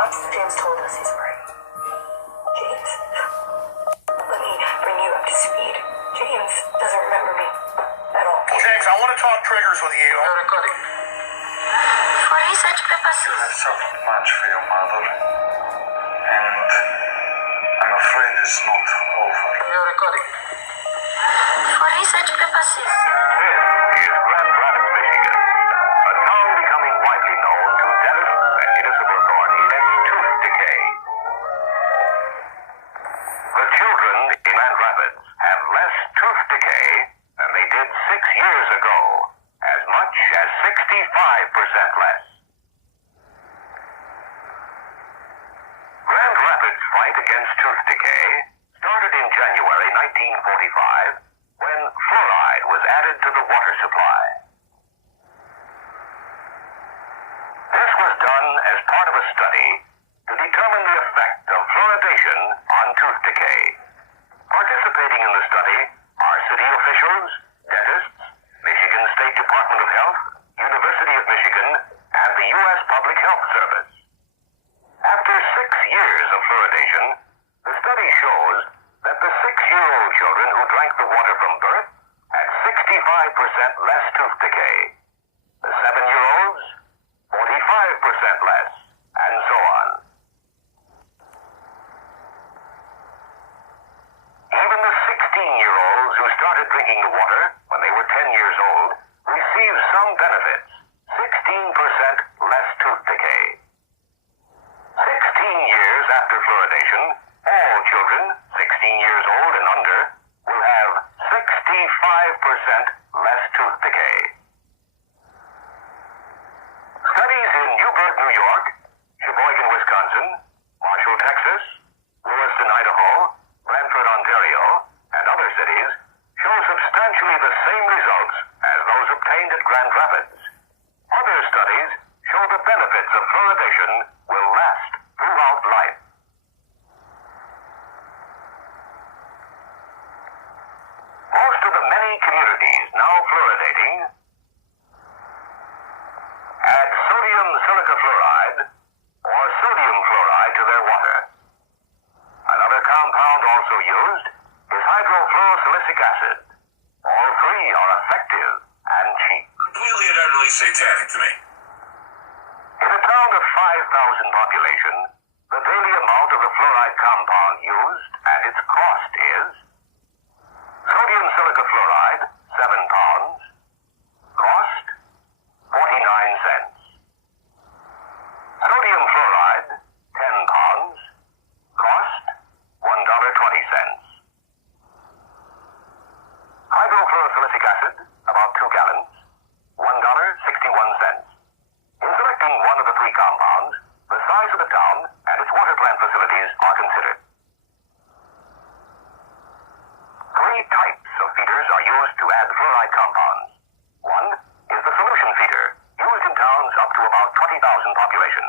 James told us he's right. James, let me bring you up to speed. James doesn't remember me at all. James, I want to talk triggers with you. That's something much for your mother. And I'm afraid it's not over. This is Grand Rapids, Michigan, a town becoming widely known to dentists and municipal authorities as tooth decay. The children in Grand Rapids have less tooth decay than they did 6 years ago, as much as 65% less. Grand Rapids' fight against tooth decay started in January 1945 when fluoride was added to the water supply. This was done as part of a study to determine the effect of fluoridation on tooth decay. Participating in the study are city officials, dentists, Michigan State Department of Health, University of Michigan, and the U.S. Public Health Service. After 6 years of fluoridation, the study shows that the 6-year-old children who drank the water from birth had 65% less tooth decay. The 7-year-olds, 45% less, and so on. Even the 16-year-olds who started drinking the water when they were 10 years old received some benefits, 16% less tooth decay. 16 years after fluoridation, all children 16 years old and under will have 65% less tooth decay. Studies in Newburgh, New York, Sheboygan, Wisconsin, Marshall, Texas, Lewiston, Idaho, Brantford, Ontario, and other cities show substantially the same results as those obtained at Grand Rapids. Other studies show the benefits of fluoridation will last throughout life. Most of the many communities now fluoridating add sodium silica fluoride or sodium fluoride to their water. Another compound also used is hydrofluorosilicic acid. All three are effective and cheap. Clearly and utterly satanic to me. In a town of 5,000 population, the daily amount of the fluoride compound used and its cost is sodium silica fluoride, 7 pounds, cost 49 cents. Sodium fluoride, 10 pounds, cost $1.20. Hydrofluorosilicic acid, about 2 gallons, $1.61. In selecting one of the three compounds, the size of the town and its water plant facilities are considered. 3 types of feeders are used to add fluoride compounds. One is the solution feeder, used in towns up to about 20,000 population.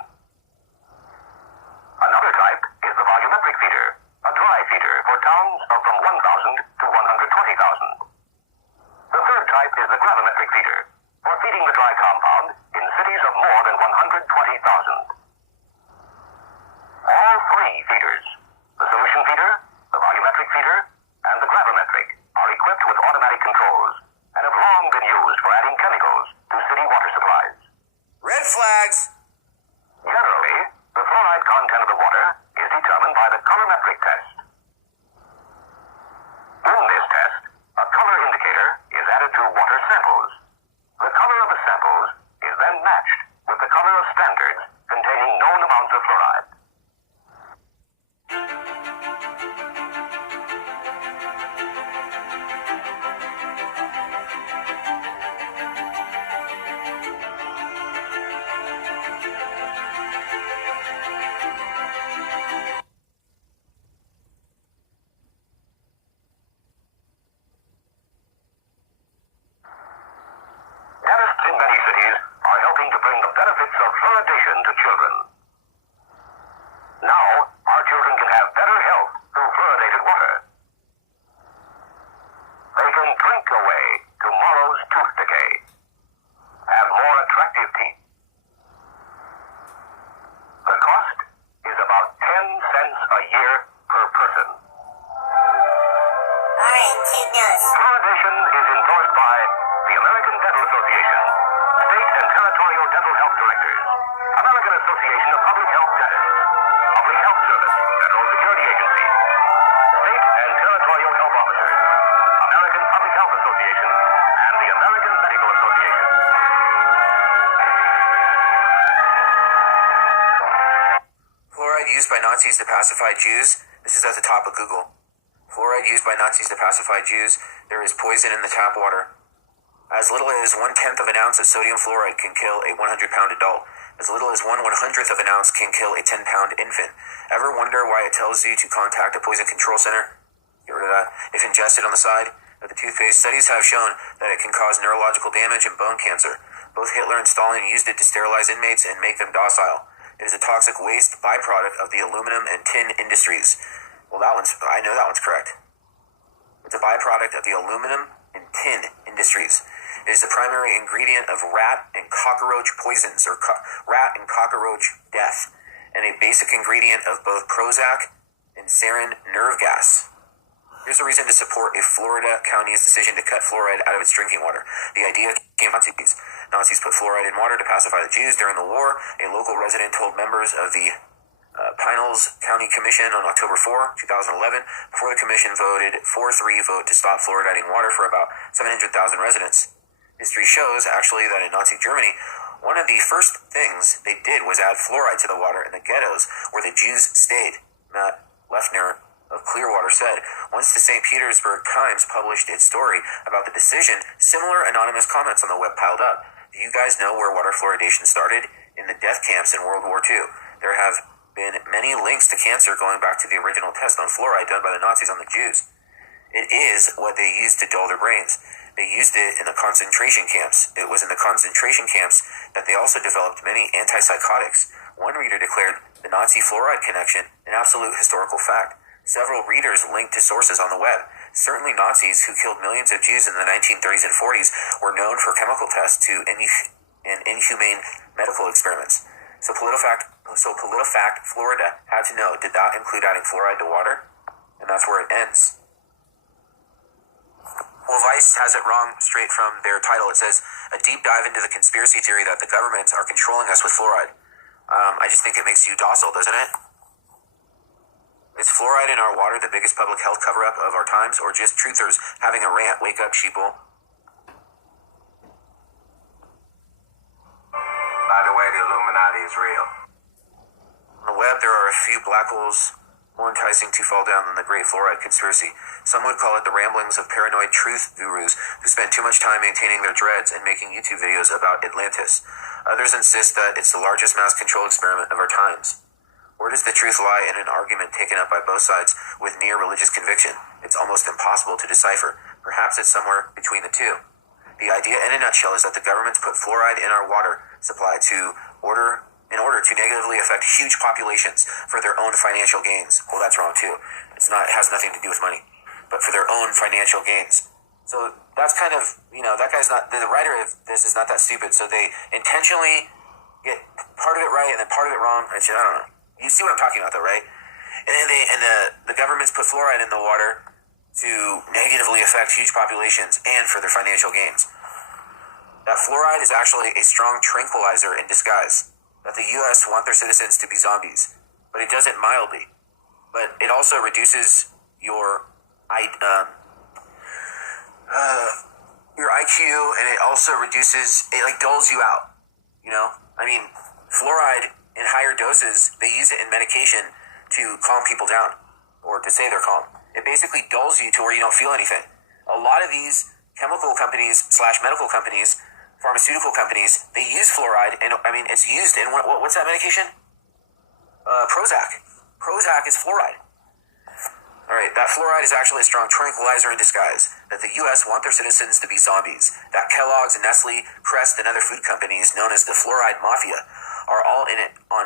Another type is the volumetric feeder, a dry feeder for towns of from 1,000 to 120,000. The third type is the gravimetric feeder, for feeding the dry compound in cities of more than 120,000. All 3 feeders, the solution feeder, the volumetric feeder, and the gravimetric, are equipped with automatic controls and have long been used for adding chemicals to city water supplies. Red flags. Generally, the fluoride content of the water is determined by the colorimetric test. In this test, a color indicator is added to water samples. The color of the samples is then matched with the color of standards containing known amounts of fluoride. Dentists in many cities are helping to bring the benefits of fluoridation to children. Association of Public Health Dentists, Public Health Service, Federal Security Agencies, state and territorial health officers, American Public Health Association, and the American Medical Association. Fluoride used by Nazis to pacify Jews. This is at the top of Google. Fluoride used by Nazis to pacify Jews. There is poison in the tap water. As little as 1/10 of an ounce of sodium fluoride can kill a 100-pound adult. As little as 1/100th of an ounce can kill a 10-pound infant. Ever wonder why it tells you to contact a poison control center? Get rid of that. If ingested on the side of the toothpaste, studies have shown that it can cause neurological damage and bone cancer. Both Hitler and Stalin used it to sterilize inmates and make them docile. It is a toxic waste byproduct of the aluminum and tin industries. Well, I know that one's correct. It's a byproduct of the aluminum and tin industries. It is the primary ingredient of rat and cockroach poisons, or rat and cockroach death, and a basic ingredient of both Prozac and sarin nerve gas. Here's a reason to support a Florida county's decision to cut fluoride out of its drinking water. The idea came from Nazis. Nazis put fluoride in water to pacify the Jews during the war. A local resident told members of the Pinellas County Commission on October 4, 2011, before the commission voted 4-3 vote to stop fluoridating water for about 700,000 residents. History shows, actually, that in Nazi Germany, one of the first things they did was add fluoride to the water in the ghettos where the Jews stayed. Matt Leffner of Clearwater said, once the St. Petersburg Times published its story about the decision, similar anonymous comments on the web piled up. Do you guys know where water fluoridation started? In the death camps in World War II. There have been many links to cancer going back to the original test on fluoride done by the Nazis on the Jews. It is what they used to dull their brains. They used it in the concentration camps. It was in the concentration camps that they also developed many antipsychotics. One reader declared the Nazi fluoride connection an absolute historical fact. Several readers linked to sources on the web. Certainly Nazis who killed millions of Jews in the 1930s and 40s were known for chemical tests to and inhumane medical experiments. So PolitiFact Florida had to know, did that include adding fluoride to water? And that's where it ends. Well, Vice has it wrong straight from their title. It says, a deep dive into the conspiracy theory that the government are controlling us with fluoride. I just think it makes you docile, doesn't it? Is fluoride in our water the biggest public health cover-up of our times, or just truthers having a rant? Wake up, sheeple. By the way, the Illuminati is real. On the web, there are a few black holes more enticing to fall down than the Great Fluoride Conspiracy. Some would call it the ramblings of paranoid truth gurus who spend too much time maintaining their dreads and making YouTube videos about Atlantis. Others insist that it's the largest mass control experiment of our times. Where does the truth lie in an argument taken up by both sides with near religious conviction? It's almost impossible to decipher. Perhaps it's somewhere between the two. The idea in a nutshell is that the governments put fluoride in our water supply in order to negatively affect huge populations for their own financial gains. Well, that's wrong too. It has nothing to do with money, but for their own financial gains. So that's kind of, that guy's not, the writer of this is not that stupid. So they intentionally get part of it right and then part of it wrong. I don't know. You see what I'm talking about though, right? And then the governments put fluoride in the water to negatively affect huge populations and for their financial gains. That fluoride is actually a strong tranquilizer in disguise. That the U.S. want their citizens to be zombies, but it does it mildly. But it also reduces your IQ, and it also dulls you out. Fluoride in higher doses, they use it in medication to calm people down, or to say they're calm. It basically dulls you to where you don't feel anything. A lot of these chemical companies / medical companies, pharmaceutical companies, they use fluoride, and it's used in what's that medication? Prozac. Prozac is fluoride. All right, that fluoride is actually a strong tranquilizer in disguise. That the U.S. want their citizens to be zombies. That Kellogg's and Nestle, Crest, and other food companies known as the fluoride mafia are all in on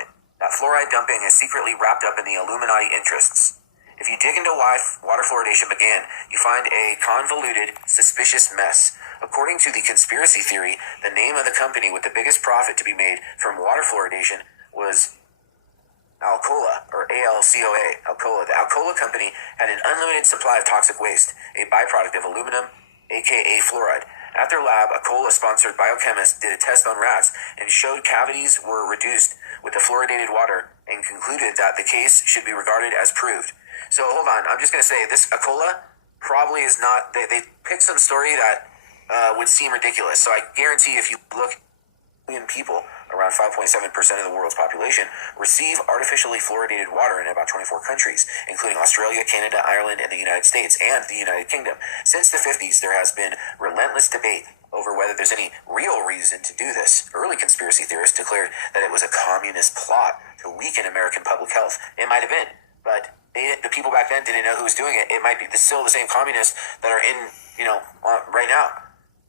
it. That fluoride dumping is secretly wrapped up in the Illuminati interests. If you dig into why water fluoridation began, you find a convoluted, suspicious mess. According to the conspiracy theory, the name of the company with the biggest profit to be made from water fluoridation was Alcoa, or ALCOA, Alcoa. The Alcoa company had an unlimited supply of toxic waste, a byproduct of aluminum, aka fluoride. At their lab, a cola-sponsored biochemist did a test on rats and showed cavities were reduced with the fluoridated water and concluded that the case should be regarded as proved. So hold on, I'm just going to say this Acola probably is not, they picked some story that would seem ridiculous. So I guarantee if you look at people, around 5.7% of the world's population, receive artificially fluoridated water in about 24 countries, including Australia, Canada, Ireland, and the United States, and the United Kingdom. Since the 50s, there has been relentless debate over whether there's any real reason to do this. Early conspiracy theorists declared that it was a communist plot to weaken American public health. It might have been, but the people back then didn't know who was doing it. It might be still the same communists that are in, right now.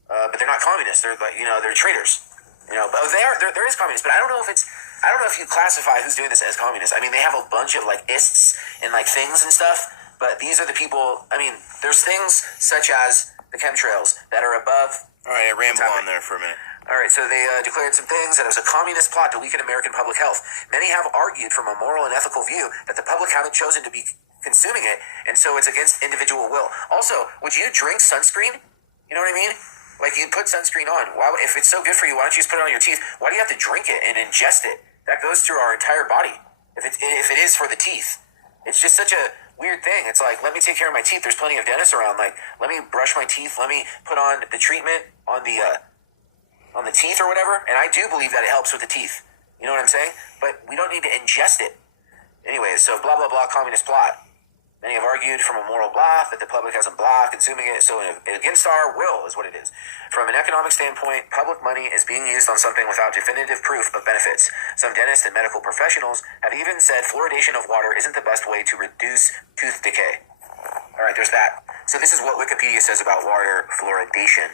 But they're not communists. They're they're traitors. But there is communists, but I don't know if you classify who's doing this as communists. I mean, they have a bunch of ists and things and stuff, but these are the people. I mean, there's things such as the chemtrails that are above. All right, I rambled on there for a minute. All right, so they declared some things that it was a communist plot to weaken American public health. Many have argued from a moral and ethical view that the public haven't chosen to be consuming it, and so it's against individual will. Also, would you drink sunscreen? You know what I mean? You put sunscreen on. If it's so good for you, why don't you just put it on your teeth? Why do you have to drink it and ingest it? That goes through our entire body. If it is for the teeth, it's just such a weird thing. It's let me take care of my teeth. There's plenty of dentists around. Let me brush my teeth. Let me put on the treatment on the teeth or whatever. And I do believe that it helps with the teeth. You know what I'm saying? But we don't need to ingest it. Anyways, so blah, blah, blah, communist plot. Many have argued from a moral blah that the public hasn't blah consuming it, so against our will is what it is. From an economic standpoint, public money is being used on something without definitive proof of benefits. Some dentists and medical professionals have even said fluoridation of water isn't the best way to reduce tooth decay. All right, there's that. So this is what Wikipedia says about water fluoridation.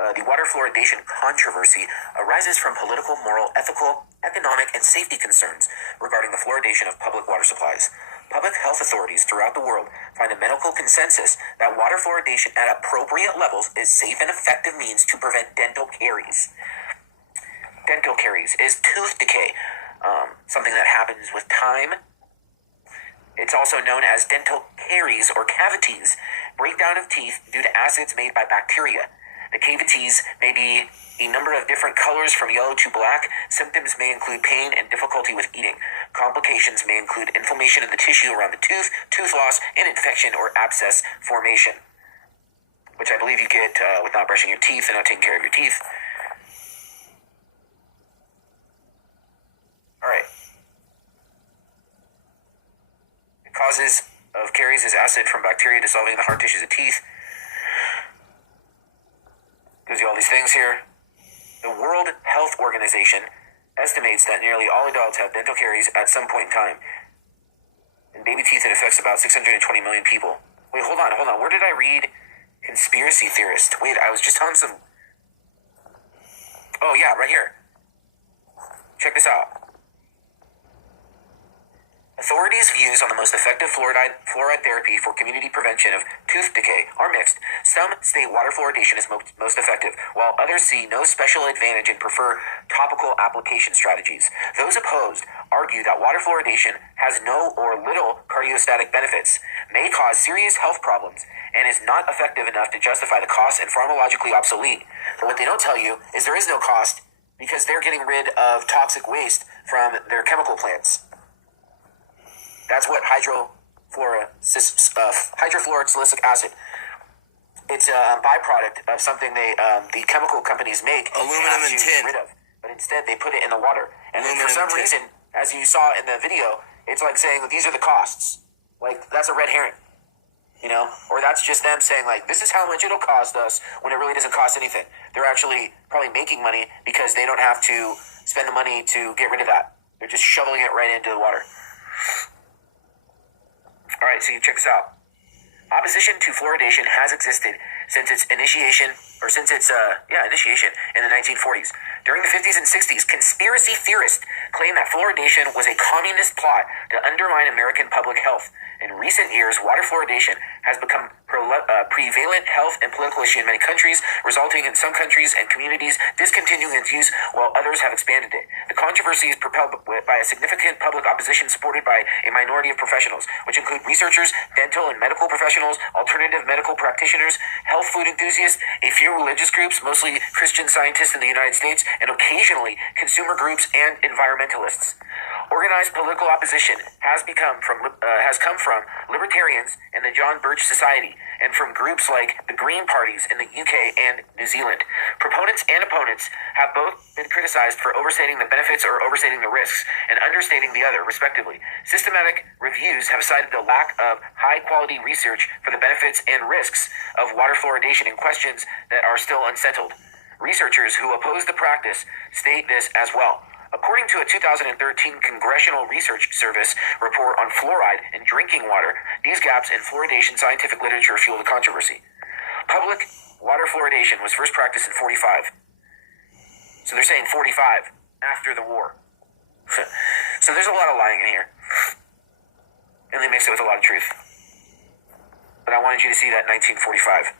The water fluoridation controversy arises from political, moral, ethical, economic, and safety concerns regarding the fluoridation of public water supplies. Public health authorities throughout the world find a medical consensus that water fluoridation at appropriate levels is safe and effective means to prevent dental caries. Dental caries is tooth decay, something that happens with time. It's also known as dental caries or cavities, breakdown of teeth due to acids made by bacteria. The cavities may be a number of different colors from yellow to black. Symptoms may include pain and difficulty with eating. Complications may include inflammation of the tissue around the tooth, tooth loss, and infection or abscess formation, which I believe you get with not brushing your teeth and not taking care of your teeth. All right. The causes of caries is acid from bacteria dissolving the hard tissues of teeth. Gives you all these things here. The World Health Organization estimates that nearly all adults have dental caries at some point in time. In baby teeth, it affects about 620 million people. Wait, hold on. Where did I read conspiracy theorist? Wait, I was just on some... Oh, yeah, right here. Check this out. Authorities' views on the most effective fluoride therapy for community prevention of tooth decay are mixed. Some state water fluoridation is most effective, while others see no special advantage and prefer topical application strategies. Those opposed argue that water fluoridation has no or little cardiostatic benefits, may cause serious health problems, and is not effective enough to justify the cost and pharmacologically obsolete. But what they don't tell you is there is no cost because they're getting rid of toxic waste from their chemical plants. That's what hydrofluoric silicic acid. It's a byproduct of something the chemical companies make. Aluminum and tin. Get rid of. But instead, they put it in the water. And then for some reason, as you saw in the video, it's saying these are the costs. That's a red herring. Or that's just them saying this is how much it'll cost us when it really doesn't cost anything. They're actually probably making money because they don't have to spend the money to get rid of that. They're just shoveling it right into the water. All right, so you check this out. Opposition to fluoridation has existed since its initiation in the 1940s. During the 50s and 60s, conspiracy theorists claimed that fluoridation was a communist plot to undermine American public health. In recent years, water fluoridation has become prevalent health and political issue in many countries, resulting in some countries and communities discontinuing its use while others have expanded it. The controversy is propelled by a significant public opposition supported by a minority of professionals, which include researchers, dental and medical professionals, alternative medical practitioners, health food enthusiasts, a few religious groups, mostly Christian scientists in the United States, and occasionally consumer groups and environmentalists. Organized political opposition has come from libertarians in the John Birch Society and from groups like the Green Parties in the UK and New Zealand. Proponents and opponents have both been criticized for overstating the benefits or overstating the risks and understating the other, respectively. Systematic reviews have cited the lack of high-quality research for the benefits and risks of water fluoridation in questions that are still unsettled. Researchers who oppose the practice state this as well. According to a 2013 Congressional Research Service report on fluoride in drinking water, these gaps in fluoridation scientific literature fuel the controversy. Public water fluoridation was first practiced in 45. So they're saying 45, after the war. So there's a lot of lying in here. And they mix it with a lot of truth. But I wanted you to see that 1945.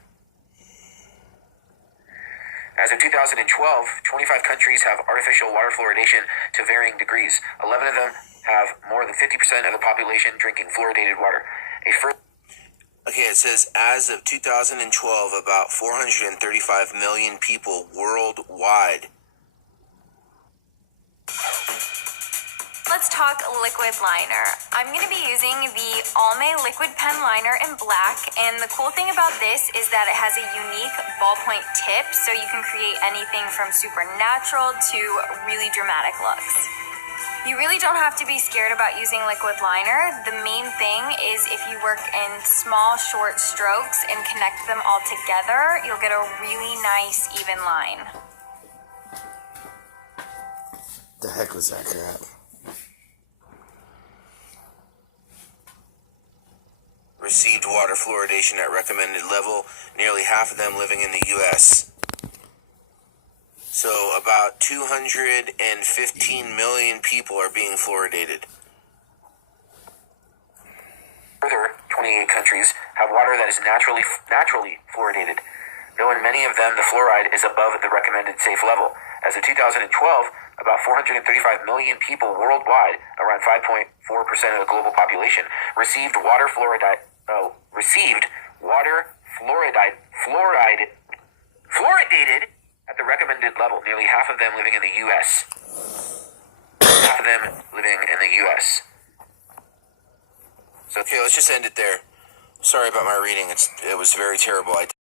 As of 2012, 25 countries have artificial water fluoridation to varying degrees. 11 of them have more than 50% of the population drinking fluoridated water. Okay, it says as of 2012, about 435 million people worldwide. Let's talk liquid liner. I'm going to be using the Almay liquid pen liner in black, and the cool thing about this is that it has a unique ballpoint tip, so you can create anything from super natural to really dramatic looks. You really don't have to be scared about using liquid liner. The main thing is if you work in small, short strokes and connect them all together, you'll get a really nice, even line. The heck was that crap? Received water fluoridation at recommended level, nearly half of them living in the U.S. So about 215 million people are being fluoridated. Further, 28 countries have water that is naturally fluoridated, though in many of them the fluoride is above the recommended safe level. As of 2012, about 435 million people worldwide, around 5.4% of the global population, received water fluoridated at the recommended level. Nearly half of them living in the U.S. Half of them living in the U.S. So okay, let's just end it there. Sorry about my reading. It was very terrible.